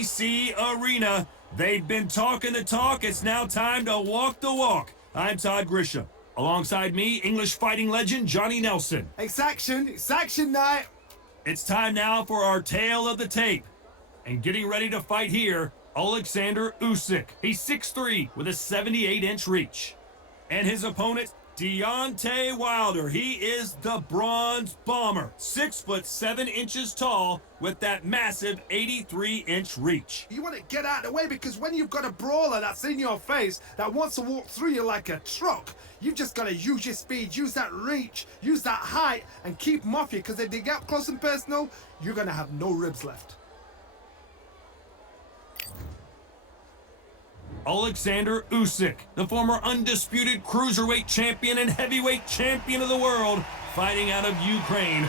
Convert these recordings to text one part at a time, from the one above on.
ESBC Arena. They've been talking the talk. It's now time to walk the walk. I'm Todd Grisham. Alongside me, English fighting legend Johnny Nelson. It's action night. It's time now for our tale of the tape. And getting ready to fight here, Oleksandr Usyk. He's 6'3" with a 78-inch reach. And his opponent, Deontay Wilder. He is the Bronze Bomber, 6'7" tall with that massive 83-inch reach. You want to get out of the way because when you've got a brawler that's in your face that wants to walk through you like a truck, you've just got to use your speed, use that reach, use that height, and keep them off you, because if they get up close and personal, you're going to have no ribs left. Oleksandr Usyk, the former undisputed cruiserweight champion and heavyweight champion of the world, fighting out of Ukraine.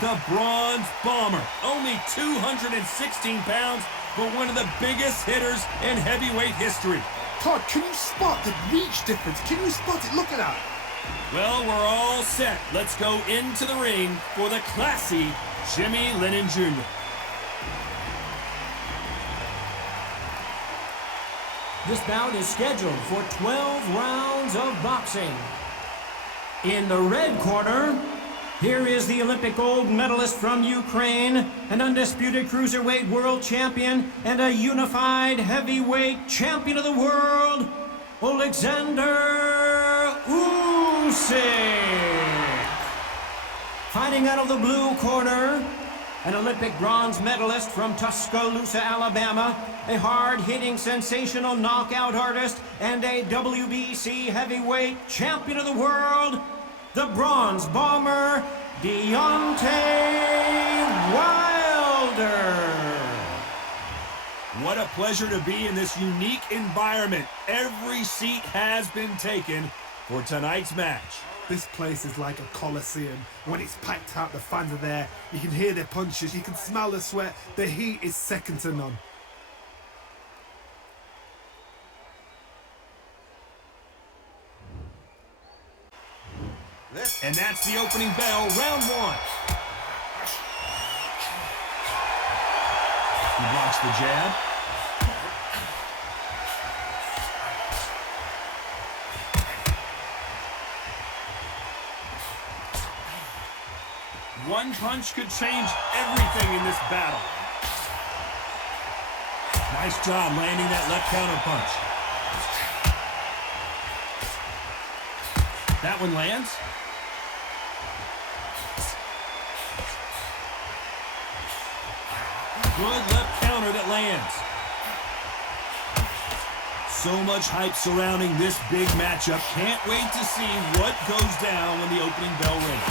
The Bronze Bomber, only 216 pounds, but one of the biggest hitters in heavyweight history. Todd, can you spot the reach difference? Can you spot it? Look at that. Well, we're all set. Let's go into the ring for the classy Jimmy Lennon Jr. This bout is scheduled for 12 rounds of boxing. In the red corner, here is the Olympic gold medalist from Ukraine, an undisputed cruiserweight world champion, and a unified heavyweight champion of the world, Oleksandr Usyk. Fighting out of the blue corner, an Olympic bronze medalist from Tuscaloosa, Alabama, a hard-hitting, sensational knockout artist, and a WBC heavyweight champion of the world, the Bronze Bomber, Deontay Wilder. What a pleasure to be in this unique environment. Every seat has been taken for tonight's match. This place is like a coliseum. When it's packed out, the fans are there. You can hear their punches, you can smell the sweat. The heat is second to none. And that's the opening bell, round one. He blocks the jab. One punch could change everything in this battle. Nice job landing that left counter punch. That one lands. Good left counter that lands. So much hype surrounding this big matchup. Can't wait to see what goes down when the opening bell rings.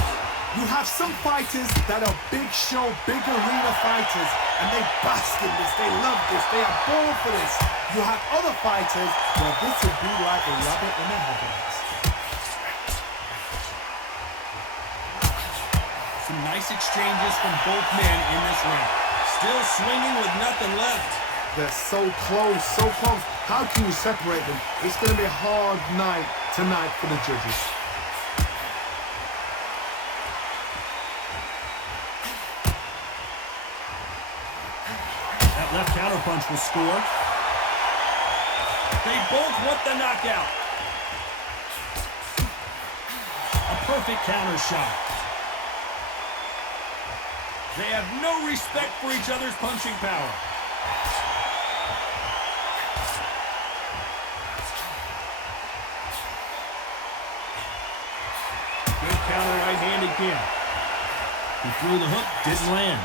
You have some fighters that are big show, big arena fighters, and they bask in this, they love this, they are born for this. You have other fighters where this would be like a rabbit in a headlights. Some nice exchanges from both men in this round. Still swinging with nothing left. They're so close, so close. How can you separate them? It's going to be a hard night tonight for the judges. That left counter punch will score. They both want the knockout. A perfect counter shot. They have no respect for each other's punching power. Good counter right hand again. He threw the hook, didn't land.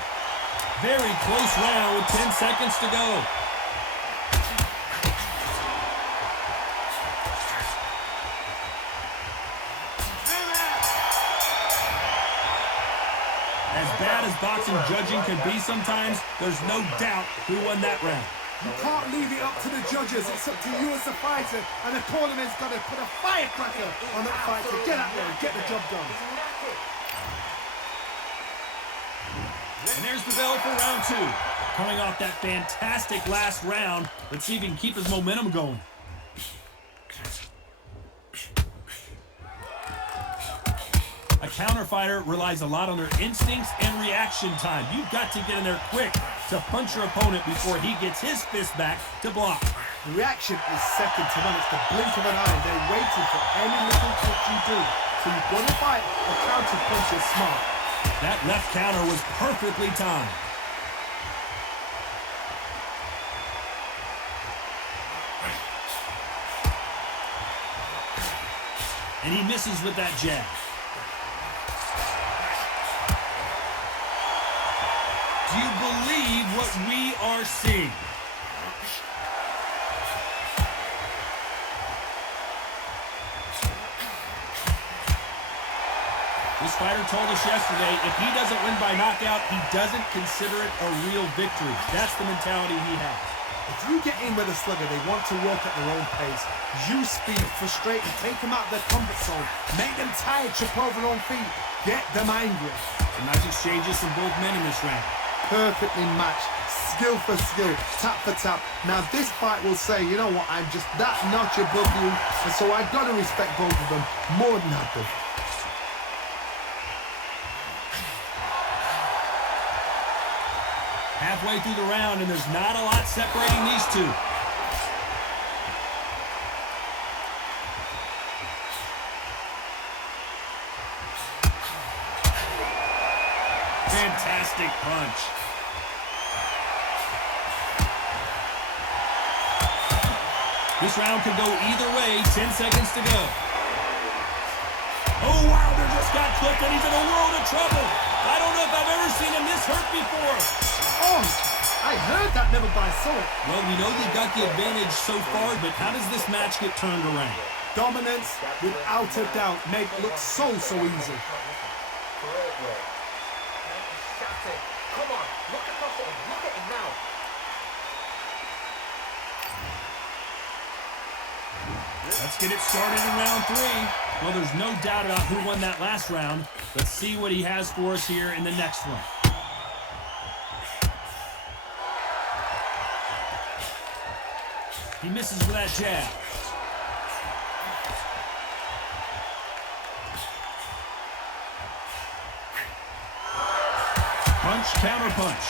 Very close round with 10 seconds to go. As bad as boxing judging can be sometimes, there's no doubt who won that round. You can't leave it up to the judges. It's up to you as a fighter, and the tournament's got to put a firecracker on that fight to get out there and get the job done. And there's the bell for round two. Coming off that fantastic last round, let's see if he can keep his momentum going. A counter fighter relies a lot on their instincts and reaction time. You've got to get in there quick to punch your opponent before he gets his fist back to block. Reaction is second to none. It's the blink of an eye. They're waiting for any little trick you do. So you've got to fight a counter punch is smart. That left counter was perfectly timed. And he misses with that jab. Do you believe what we are seeing? This fighter told us yesterday, if he doesn't win by knockout, he doesn't consider it a real victory. That's the mentality he has. If you get in with a slugger, they want to work at their own pace. Use speed, frustrate them, take them out of their comfort zone, make them tired, trip over their own feet, get them angry. Some nice exchanges from both men in this round. Perfectly matched, skill for skill, tap for tap. Now this fight will say, you know what, I'm just that notch above you, and so I've got to respect both of them more than nothing. Halfway through the round, and there's not a lot separating these two. Fantastic punch. This round could go either way. 10 seconds to go. Oh, Wilder just got clipped, and he's in a world of trouble. I don't know if I've ever seen him this hurt before. Oh, I heard that, never by saw it. Well, we know they've got the advantage so far, but how does this match get turned around? Dominance, without a doubt, made it look so easy. Come on, look at the hole. Look at him now. Let's get it started in round 3. Well, there's no doubt about who won that last round. Let's see what he has for us here in the next one. He misses with that jab. Punch, counter punch.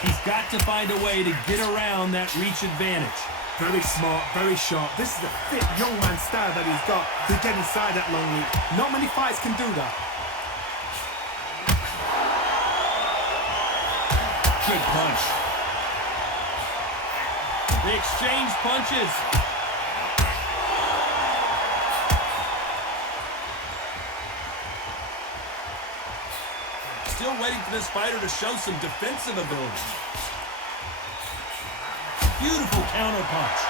He's got to find a way to get around that reach advantage. Very smart, very sharp. This is a fit young man style that he's got to get inside that long lead. Not many fights can do that. Good punch. They exchange punches. Still waiting for this fighter to show some defensive ability. Beautiful counter punch.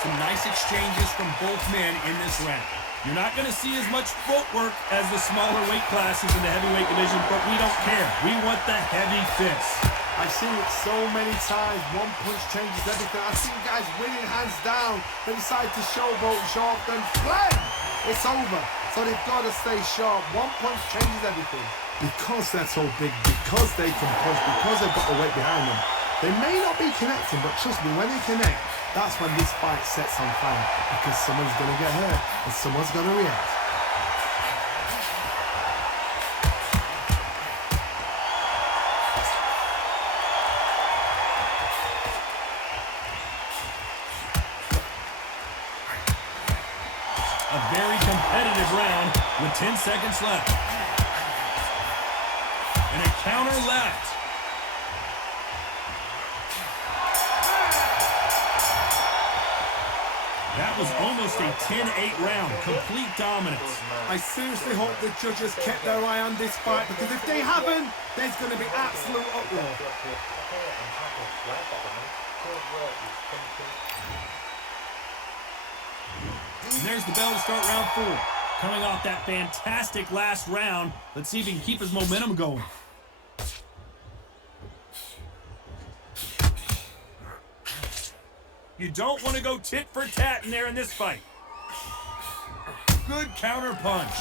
Some nice exchanges from both men in this round. You're not going to see as much footwork as the smaller weight classes in the heavyweight division, but we don't care. We want the heavy fists. I've seen it so many times. One punch changes everything. I've seen guys winning hands down. They decide to showboat, show off, then bang! It's over. So they've got to stay sharp. One punch changes everything. Because they're so big, because they can punch, because they've got the weight behind them, they may not be connecting, but trust me, when they connect, that's when this fight sets on fire. Because someone's going to get hurt, and someone's going to react. A very competitive round with 10 seconds left. And a counter left. That was almost a 10-8 round. Complete dominance. I seriously hope the judges kept their eye on this fight, because if they haven't, there's going to be absolute uproar. And there's the bell to start round 4. Coming off that fantastic last round, let's see if he can keep his momentum going. You don't want to go tit for tat in there in this fight. Good counter punch.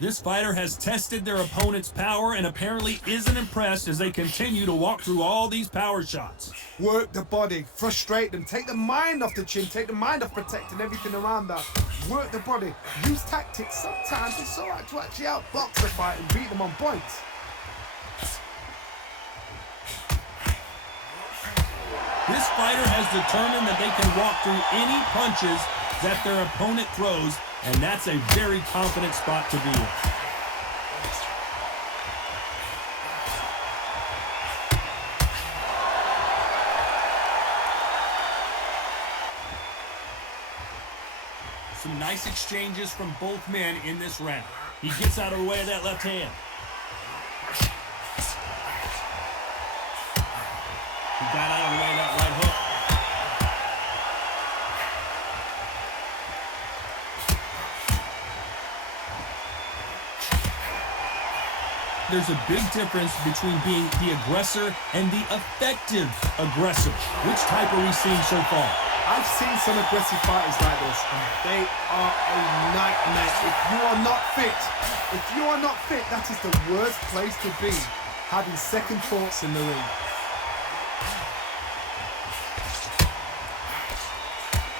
This fighter has tested their opponent's power and apparently isn't impressed as they continue to walk through all these power shots. Work the body, frustrate them, take the mind off the chin, take the mind off protecting everything around that. Work the body, use tactics. Sometimes it's alright to actually outbox the fight and beat them on points. This fighter has determined that they can walk through any punches that their opponent throws, and that's a very confident spot to be in. Some nice exchanges from both men in this round. He gets out of the way of that left hand. He got out of the way of that right hook. There's a big difference between being the aggressor and the effective aggressor. Which type are we seeing so far? I've seen some aggressive fighters like this, and they are a nightmare. If you are not fit, that is the worst place to be, having second thoughts in the ring.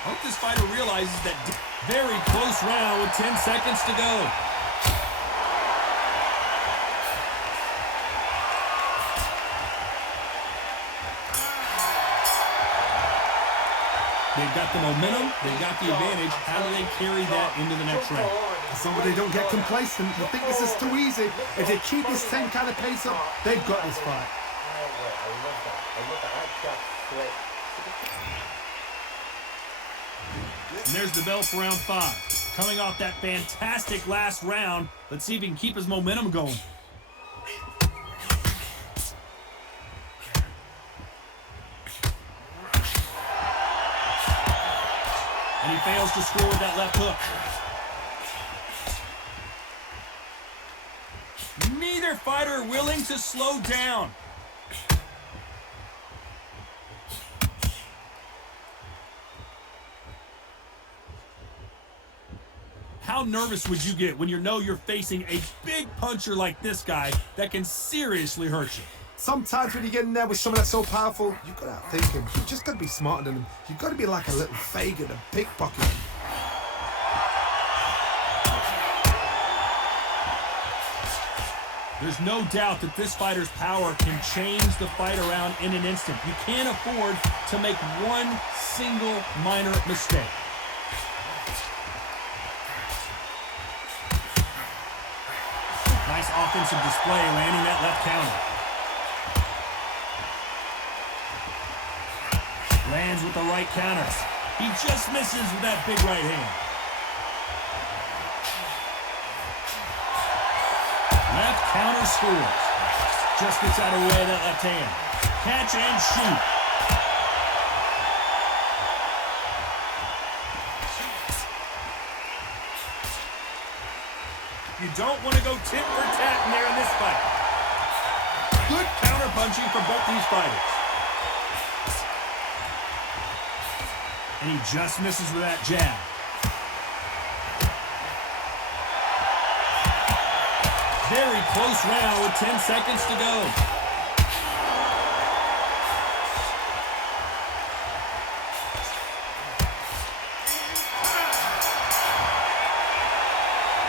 I hope this fighter realizes that very close round with 10 seconds to go. They've got the momentum, they've got the advantage. How do they carry that into the next round? Somebody don't get complacent. You think this is too easy. If they keep this same kind of pace up, they've got this fight. And there's the bell for round 5. Coming off that fantastic last round, let's see if he can keep his momentum going. And he fails to score with that left hook. Neither fighter willing to slow down. How nervous would you get when you know you're facing a big puncher like this guy that can seriously hurt you? Sometimes when you get in there with someone that's so powerful, you've got to outthink him. You've just got to be smarter than him. You've got to be like a little Fagin, a pickpocket. There's no doubt that this fighter's power can change the fight around in an instant. You can't afford to make one single minor mistake. Nice offensive display, landing that left counter. Lands with the right counter. He just misses with that big right hand. Left counter scores. Just gets out of the way of that left hand. Catch and shoot. You don't want to go tit for tat in there in this fight. Good counter punching from both these fighters. And he just misses with that jab. Very close round with 10 seconds to go.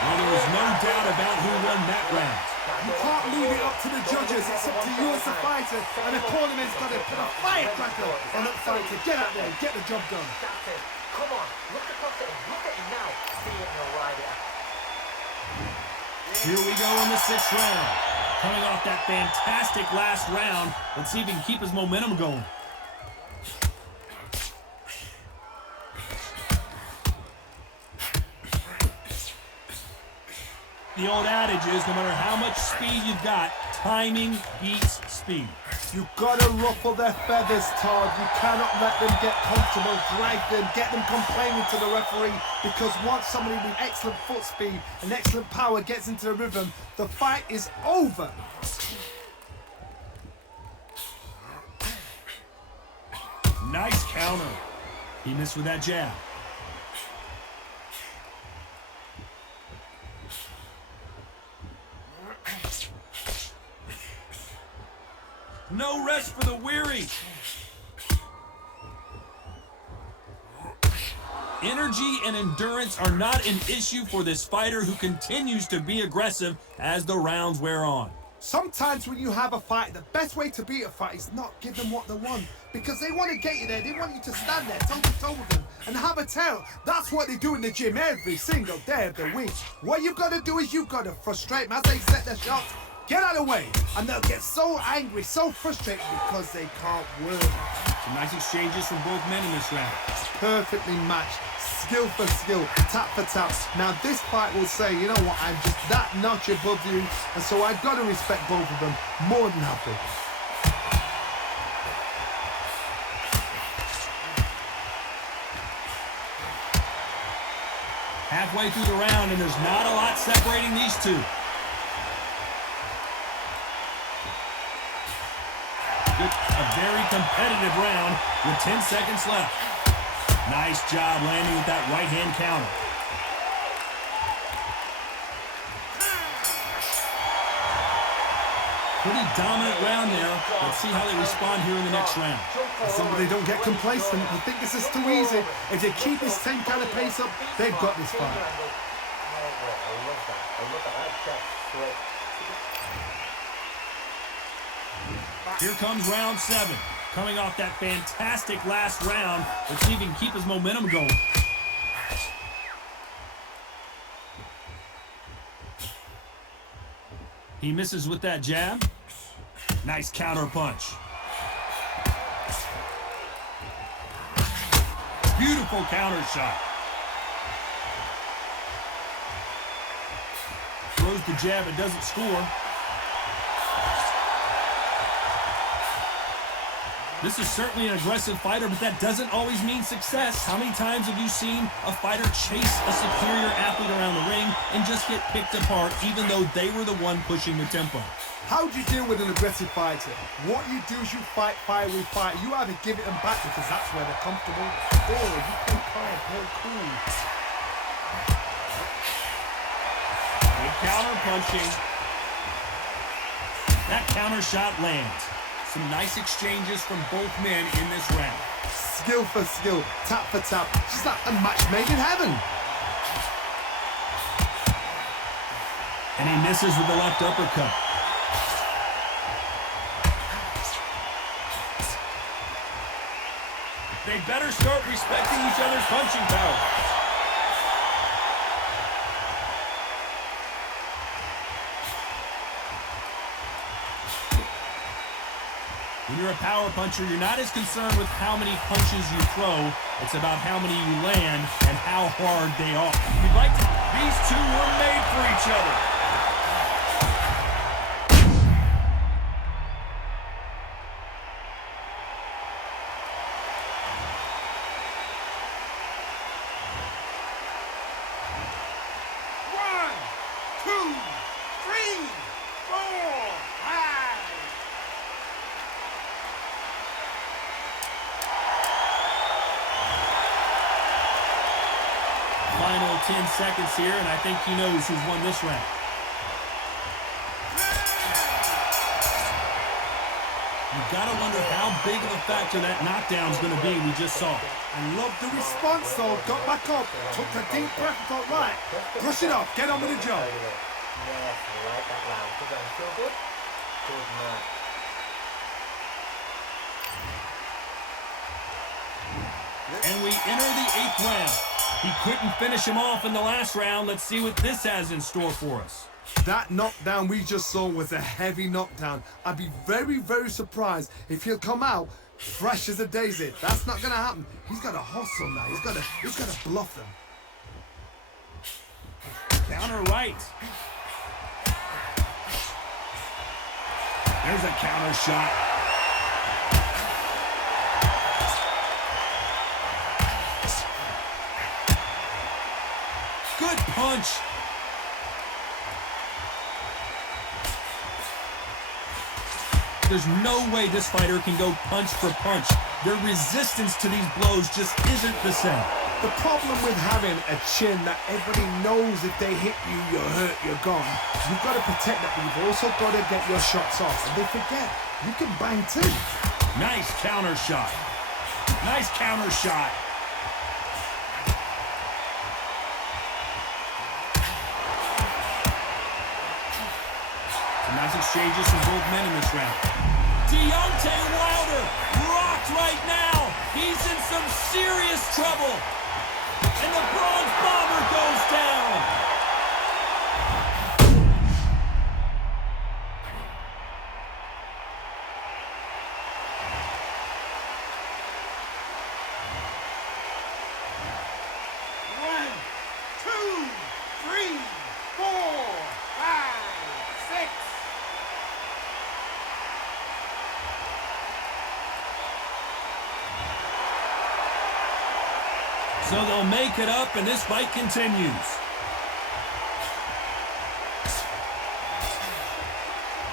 Well, there was no doubt about who won that round. You can't leave it up to the judges. It's up to you as the fighter. And the cornerman's got to put a firecracker on that fight to get out there and get the job done. That's it. Come on. Look across it. Look at him now. See it in the right eye. Here we go in the 6th round. Coming off that fantastic last round, let's see if he can keep his momentum going. The old adage is no matter how much speed you've got, timing beats speed. You've got to ruffle their feathers, Todd. You cannot let them get comfortable, drag them, get them complaining to the referee, because once somebody with excellent foot speed and excellent power gets into the rhythm, the fight is over. Nice counter. He missed with that jab. No rest for the weary. Energy and endurance are not an issue for this fighter who continues to be aggressive as the rounds wear on. Sometimes when you have a fight, the best way to beat a fight is not give them what they want. Because they want to get you there. They want you to stand there toe to toe with them and have a tail. That's what they do in the gym every single day of the week. What you've got to do is you've got to frustrate them as they set their shots. Get out of the way. And they'll get so angry, so frustrated because they can't win. Some nice exchanges from both men in this round. Perfectly matched. Skill for skill, tap for tap. Now this fight will say, you know what, I'm just that notch above you, and so I've got to respect both of them more than happy. Halfway through the round, and there's not a lot separating these two. A very competitive round with 10 seconds left. Nice job landing with that right-hand counter. Pretty dominant round there. Let's see how they respond here in the next round. Somebody don't get complacent. You think this is too easy. If they keep this same kind of pace up, they've got this fight. Here comes round 7. Coming off that fantastic last round. Let's see if he can keep his momentum going. He misses with that jab. Nice counter punch. Beautiful counter shot. Throws the jab and doesn't score. This is certainly an aggressive fighter, but that doesn't always mean success. How many times have you seen a fighter chase a superior athlete around the ring and just get picked apart even though they were the one pushing the tempo? How do you deal with an aggressive fighter? What you do is you fight fire with fire. You either give it them back because that's where they're comfortable, or you play calm, play cool. Good counter punching. That counter shot lands. Some nice exchanges from both men in this round. Skill for skill, tap for tap. Just like a match made in heaven. And he misses with the left uppercut. They better start respecting each other's punching power. When you're a power puncher, you're not as concerned with how many punches you throw. It's about how many you land and how hard they are. You'd like to... These two were made for each other. Final 10 seconds here, and I think he knows who's won this round. You've got to wonder how big of a factor that knockdown's going to be we just saw. I love the response, though. Got back up, took a deep breath and thought, right, brush it off, get on with the job. Yes, I like that round. Because I'm so good. Good man. And we enter the 8th round. He couldn't finish him off in the last round. Let's see what this has in store for us. That knockdown we just saw was a heavy knockdown. I'd be very, very surprised if he'll come out fresh as a daisy. That's not going to happen. He's got to hustle now. He's got to bluff them. Counter right. There's a counter shot. Good punch. There's no way this fighter can go punch for punch. Their resistance to these blows just isn't the same. The problem with having a chin that everybody knows if they hit you, you're hurt, you're gone. You've got to protect that, but you've also got to get your shots off. And they forget, you can bang too. Nice counter shot. Nice counter shot. Some nice exchanges from both men in this round. Deontay Wilder rocked right now. He's in some serious trouble. And the bronze bomber goes down. One, two, three, 4, 5, 6. So they'll make it up, and this fight continues.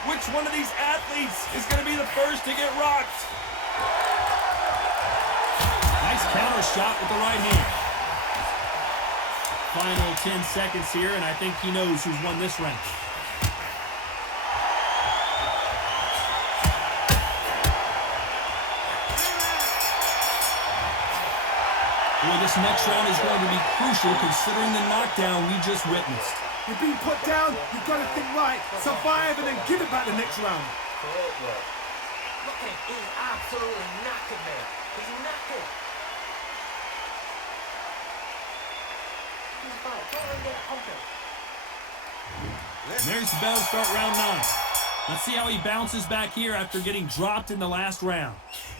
Which one of these athletes is going to be the first to get rocked? Nice counter shot with the right hand. Final 10 seconds here, and I think he knows who's won this round. Boy, this next round is going to be crucial considering the knockdown we just witnessed. You've been put down, you've got to think right, survive, and then give it back the next round. Great work. Look at him. He's absolutely knackered, mate. He's knackered. He's fine. Don't let him get confident. And there's the bell to start round 9. Let's see how he bounces back here after getting dropped in the last round.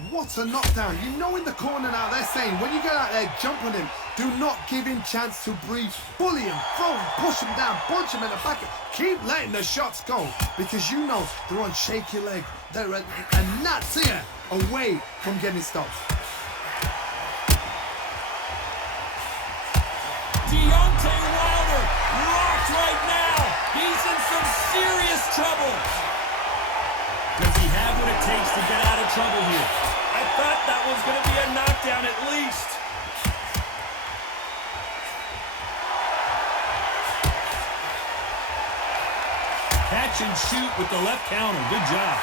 What a knockdown. You know in the corner now, they're saying, when you get out there, jump on him. Do not give him chance to breathe. Bully him, throw him, push him down, punch him in the back. Keep letting the shots go because you know they're on shaky leg. They're a nuts here away from getting stopped. Deontay Wilder rocked right now. He's in some serious trouble. Does he have what it takes to get out of trouble here? I thought that was going to be a knockdown at least. Catch and shoot with the left counter. Good job.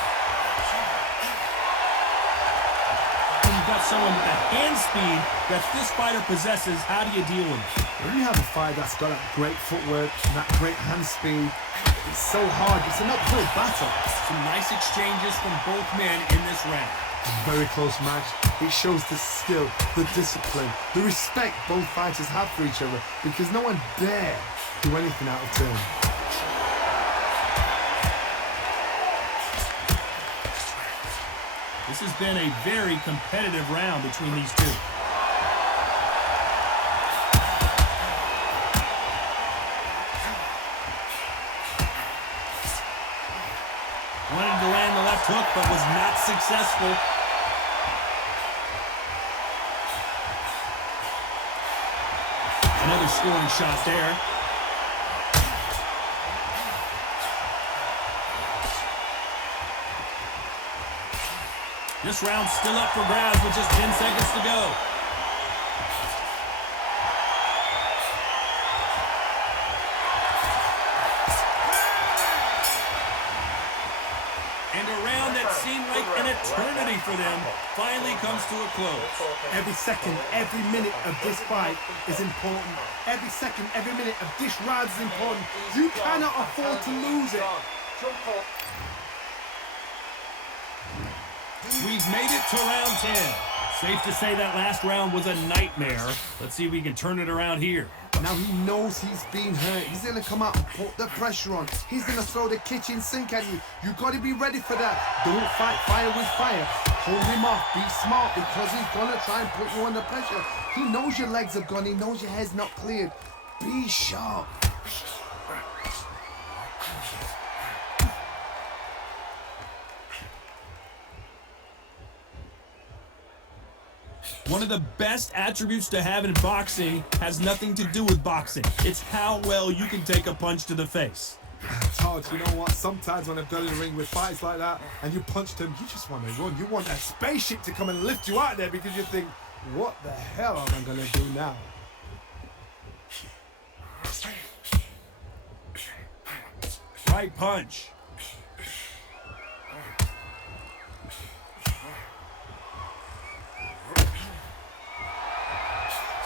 When you've got someone with the hand speed that this fighter possesses, how do you deal with it? When you have a fight that's got that great footwork and that great hand speed, it's so hard. It's an uphill battle. Some nice exchanges from both men in this round. Very close match. It shows the skill, the discipline, the respect both fighters have for each other because no one dare do anything out of turn. This has been a very competitive round between these two. Wanted to land the left hook, but was not successful. Another scoring shot there. This round's still up for grabs with just 10 seconds to go. And a round that seemed like an eternity for them finally comes to a close. Every second, every minute of this fight is important. Every second, every minute of this round is important. You cannot afford to lose it. Jump up. We've made it to round 10. Safe to say that last round was a nightmare. Let's see if we can turn it around here. Now he knows he's been hurt. He's going to come out and put the pressure on. He's going to throw the kitchen sink at you. You got to be ready for that. Don't fight fire with fire. Hold him off. Be smart because he's going to try and put you under pressure. He knows your legs have gone. He knows your head's not cleared. Be sharp. One of the best attributes to have in boxing has nothing to do with boxing. It's how well you can take a punch to the face. It's hard. You know what? Sometimes when I've done in the ring with fights like that and you punched him, you just want to run. You want that spaceship to come and lift you out there because you think, What the hell am I gonna do now? Right punch.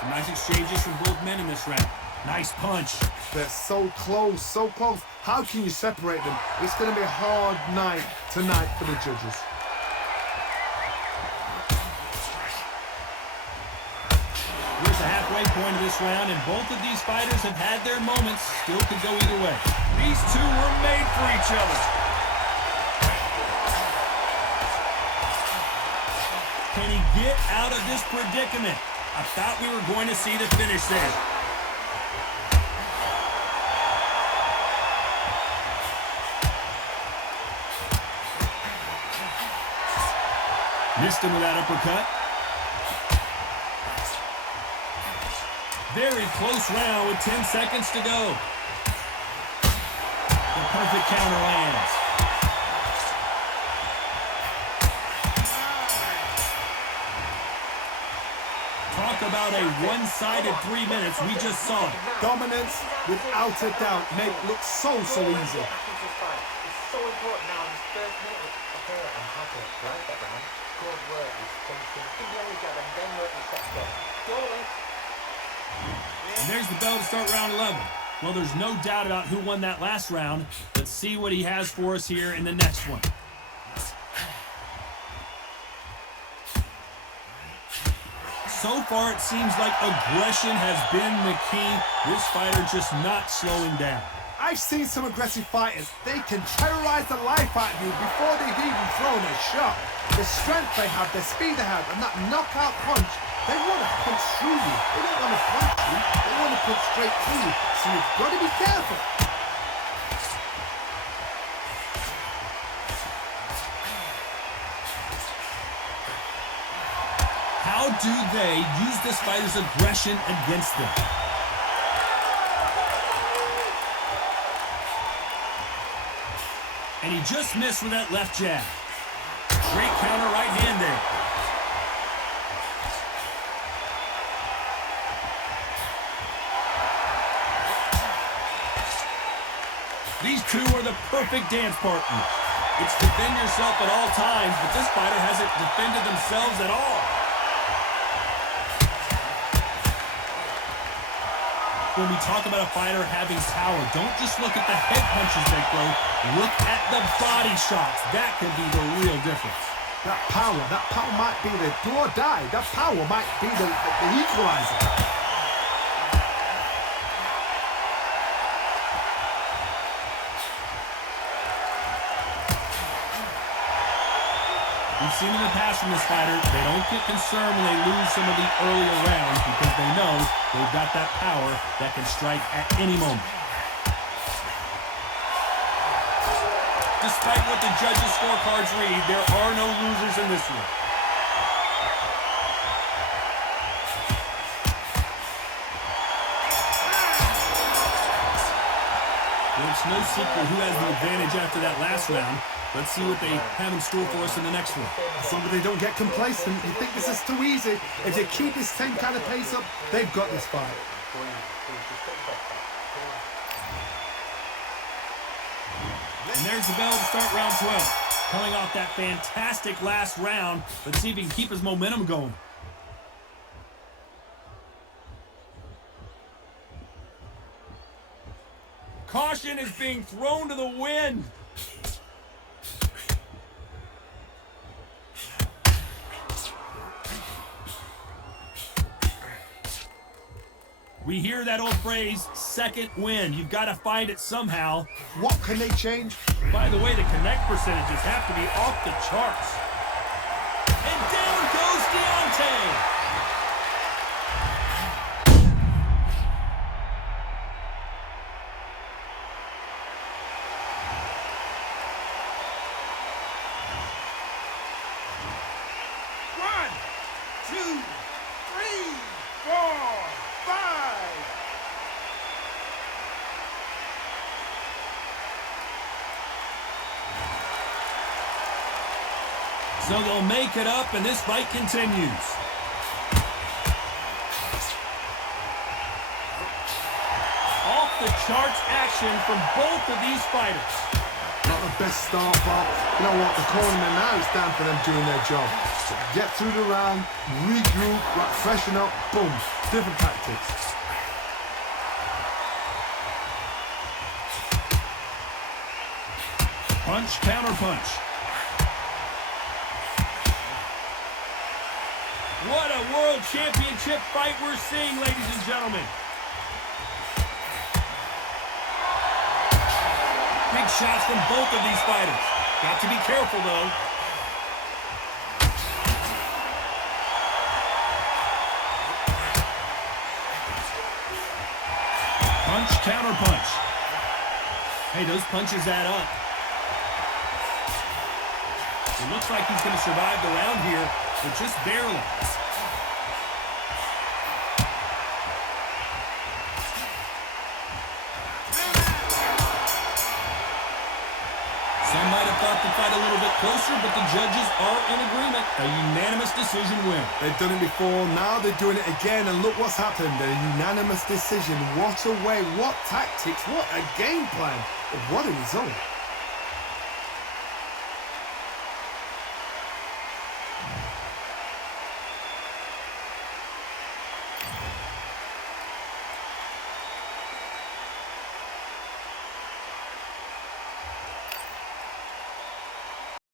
Some nice exchanges from both men in this round. Nice punch. They're so close, so close. How can you separate them? It's gonna be a hard night tonight for the judges. Here's the halfway point of this round, and both of these fighters have had their moments. Still could go either way. These two were made for each other. Can he get out of this predicament? I thought we were going to see the finish there. Missed him with that uppercut. Very close round with 10 seconds to go. The perfect counter lands. Talk about a one-sided 3 minutes. We just saw it. Dominance, without a doubt, make it look so easy. It's so important now in this first minute. Okay, I'm happy. Right, that round. Good work. He's thinking. Give the only jab and then work your second up. Going. And there's the bell to start round 11. Well, there's no doubt about who won that last round. Let's see what he has for us here in the next one. So far, it seems like aggression has been the key. This fighter just not slowing down. I've seen some aggressive fighters. They can terrorize the life out of you before they've even thrown a shot. The strength they have, the speed they have, and that knockout punch, they want to punch through you. They don't want to punch you. They want to punch straight through you. So you've got to be careful. How do they use this fighter's aggression against them? And he just missed with that left jab. Great counter right hand there. These two are the perfect dance partners. It's defend yourself at all times, but this fighter hasn't defended themselves at all. When we talk about a fighter having power, don't just look at the head punches they throw. Look at the body shots. That can be the real difference. That power might be the do or die. That power might be the equalizer. We've seen in the past from this fighter, they don't get concerned when they lose some of the earlier rounds because they know they've got that power that can strike at any moment. Despite what the judges' scorecards read, there are no losers in this one. Well, it's no secret who has the advantage after that last round. Let's see what they have in store for us in the next one. As long as they don't get complacent, you think this is too easy. If they keep this same kind of pace up, they've got this fight. And there's the bell to start round 12. Coming off that fantastic last round, let's see if he can keep his momentum going. Caution is being thrown to the wind. We hear that old phrase, second wind. You've got to find it somehow. What can they change? By the way, the connect percentages have to be off the charts. And down goes Deontay. One, two, three, four, five. So they'll make it up, and this fight continues. Off-the-charts action from both of these fighters. Not the best start, but you know what? The cornerman now is down for them doing their job. Get through the round, regroup, like freshen up, boom. Different tactics. Punch, counter punch. What a world championship fight we're seeing, ladies and gentlemen. Big shots from both of these fighters. Got to be careful, though. Punch, counter punch. Hey, those punches add up. It looks like he's going to survive the round here, but just barely. Some might have thought the fight a little bit closer, but the judges are in agreement. A unanimous decision win. They've done it before, now they're doing it again, and look what's happened. A unanimous decision. What a way, what tactics, what a game plan. What a result.